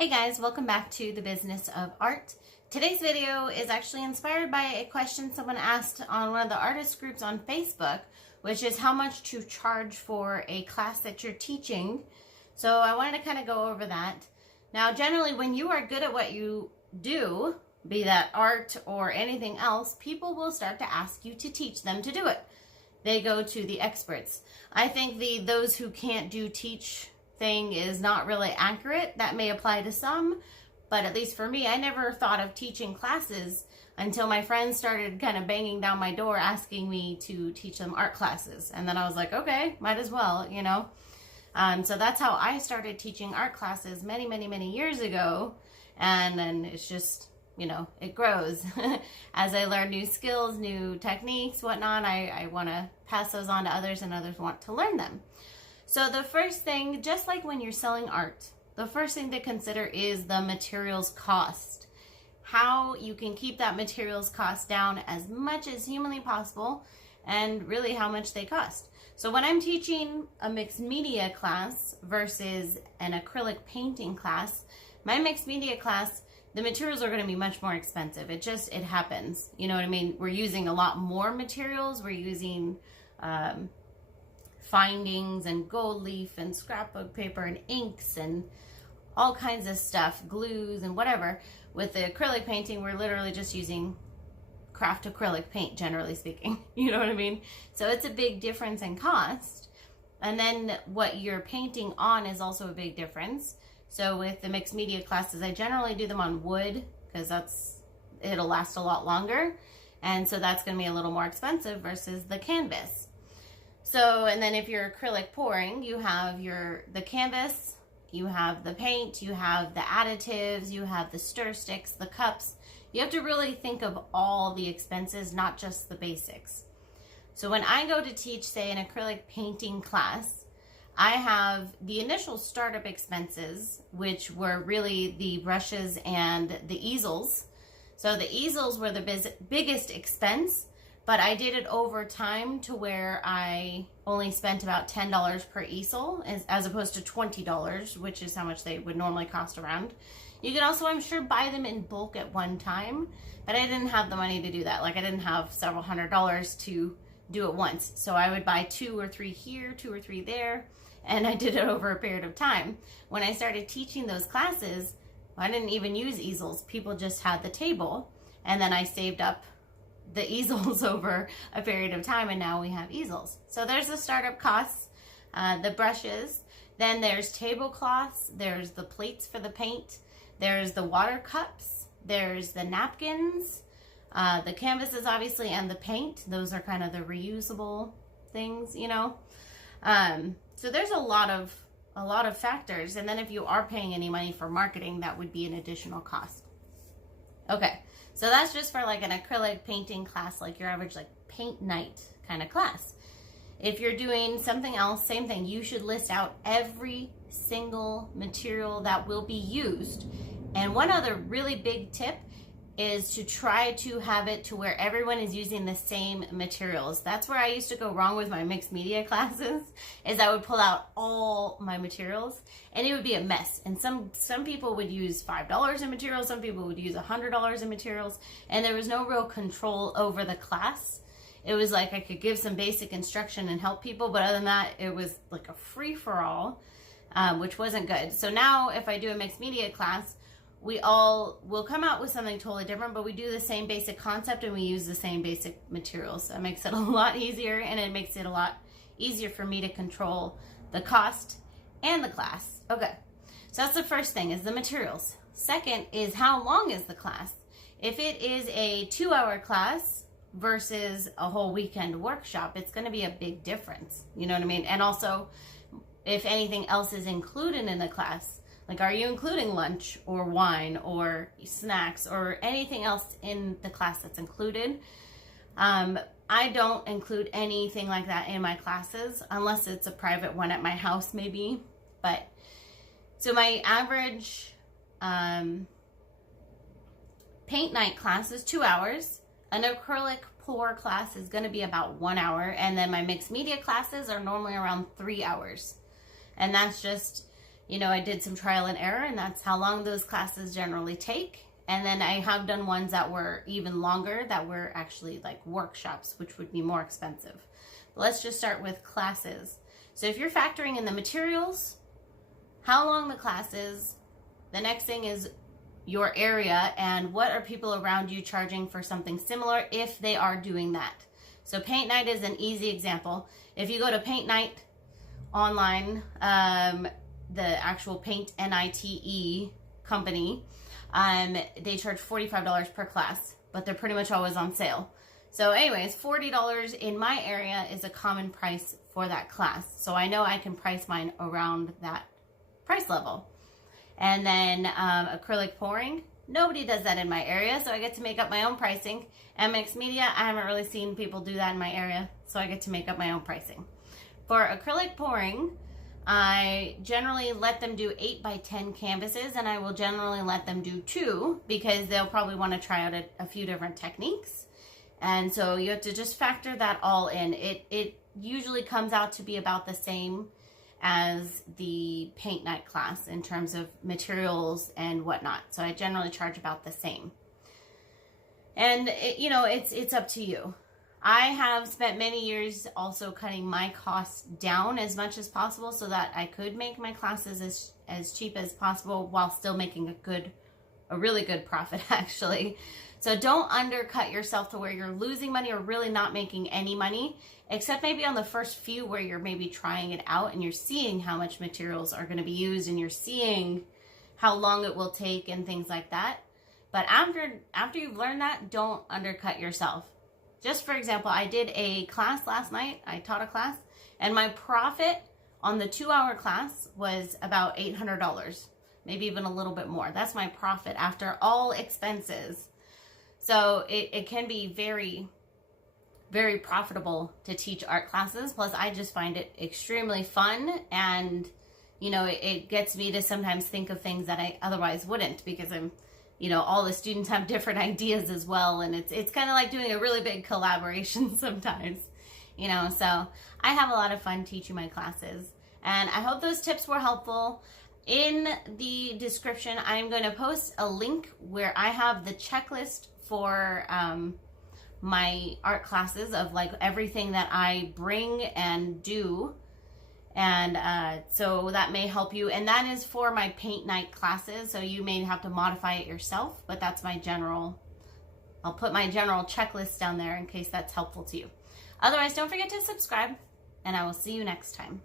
Hey guys, welcome back to The Business of Art. Today's video is actually inspired by a question someone asked on one of the artist groups on Facebook, which is how much to charge for a class that you're teaching. So I wanted to kind of go over that. Now, generally, when you are good at what you do, be that art or anything else, people will start to ask you to teach them to do it. They go to the experts. I think the those who can't do teach thing is not really accurate. That may apply to some, but at least for me, I never thought of teaching classes until my friends started kind of banging down my door asking me to teach them art classes. And then I was like, okay, might as well, you know. So that's how I started teaching art classes many years ago. And then it's just, you know, it grows. As I learn new skills, new techniques, whatnot, I want to pass those on to others and others want to learn them. So the first thing, just like when you're selling art, the first thing to consider is the materials cost. How you can keep that materials cost down as much as humanly possible and really how much they cost. So when I'm teaching a mixed media class versus an acrylic painting class, my mixed media class, the materials are going to be much more expensive. It happens. You know what I mean? We're using a lot more materials. We're using findings and gold leaf and scrapbook paper and inks and all kinds of stuff, glues and whatever. With the acrylic painting, we're literally just using craft acrylic paint, generally speaking. You know what I mean? So it's a big difference in cost. And then what you're painting on is also a big difference. So with the mixed media classes, I generally do them on wood because it'll last a lot longer. And so that's going to be a little more expensive versus the canvas. So, and then if you're acrylic pouring, you have the canvas, you have the paint, you have the additives, you have the stir sticks, the cups. You have to really think of all the expenses, not just the basics. So when I go to teach, say, an acrylic painting class, I have the initial startup expenses, which were really the brushes and the easels. So the easels were the biggest expense. But I did it over time to where I only spent about $10 per easel as opposed to $20, which is how much they would normally cost around. You can also, I'm sure, buy them in bulk at one time, but I didn't have the money to do that. Like I didn't have several $100s to do it once. So I would buy 2 or 3 here, 2 or 3 there, and I did it over a period of time. When I started teaching those classes, I didn't even use easels. People just had the table, and then I saved up the easels over a period of time, and now we have easels. So there's the startup costs, the brushes, then there's tablecloths, there's the plates for the paint, there's the water cups, there's the napkins, the canvases obviously, and the paint. Those are kind of the reusable things, you know. So there's a lot of factors, and then if you are paying any money for marketing, that would be an additional cost. Okay. So that's just for like an acrylic painting class, like your average like paint night kind of class. If you're doing something else, same thing. You should list out every single material that will be used. And one other really big tip is to try to have it to where everyone is using the same materials. That's where I used to go wrong with my mixed media classes, is I would pull out all my materials and it would be a mess. And some people would use $5 in materials, some people would use $100 in materials, and there was no real control over the class. It was like I could give some basic instruction and help people, but other than that, it was like a free-for-all, which wasn't good. So now if I do a mixed media class, we all will come out with something totally different, but we do the same basic concept and we use the same basic materials. So it makes it a lot easier, and it makes it a lot easier for me to control the cost and the class. Okay, so that's the first thing, is the materials. Second is how long is the class? If it is a 2-hour class versus a whole weekend workshop, it's going to be a big difference. You know what I mean? And also, if anything else is included in the class, like, are you including lunch or wine or snacks or anything else in the class that's included? I don't include anything like that in my classes unless it's a private one at my house maybe. But so my average paint night class is 2 hours. An acrylic pour class is going to be about 1 hour. And then my mixed media classes are normally around 3 hours. And that's just you know, I did some trial and error, and that's how long those classes generally take. And then I have done ones that were even longer, that were actually like workshops, which would be more expensive. But let's just start with classes. So if you're factoring in the materials, how long the class is, the next thing is your area and what are people around you charging for something similar if they are doing that. So Paint Night is an easy example. If you go to Paint Night online, the actual Paint NITE company, they charge $45 per class, but they're pretty much always on sale. So anyways, $40 in my area is a common price for that class. So I know I can price mine around that price level. And then acrylic pouring, nobody does that in my area, so I get to make up my own pricing. MX Media, I haven't really seen people do that in my area, so I get to make up my own pricing. For acrylic pouring, I generally let them do 8 by 10 canvases, and I will generally let them do 2 because they'll probably want to try out a few different techniques. And so you have to just factor that all in. It usually comes out to be about the same as the Paint Night class in terms of materials and whatnot. So I generally charge about the same. And you know, it's up to you. I have spent many years also cutting my costs down as much as possible so that I could make my classes as cheap as possible while still making a really good profit actually. So don't undercut yourself to where you're losing money or really not making any money, except maybe on the first few where you're maybe trying it out and you're seeing how much materials are going to be used and you're seeing how long it will take and things like that. But after you've learned that, don't undercut yourself. Just for example, I did a class last night. I taught a class, and my profit on the 2-hour class was about $800, maybe even a little bit more. That's my profit after all expenses. So it can be very, very profitable to teach art classes. Plus, I just find it extremely fun, and you know, it gets me to sometimes think of things that I otherwise wouldn't, because I'm, you know, all the students have different ideas as well, and it's kind of like doing a really big collaboration sometimes, you know. So I have a lot of fun teaching my classes, and I hope those tips were helpful. In the description, I'm going to post a link where I have the checklist for my art classes of like everything that I bring and do. And so that may help you. And that is for my Paint Night classes. So you may have to modify it yourself, but that's my general, I'll put my general checklist down there in case that's helpful to you. Otherwise, don't forget to subscribe, and I will see you next time.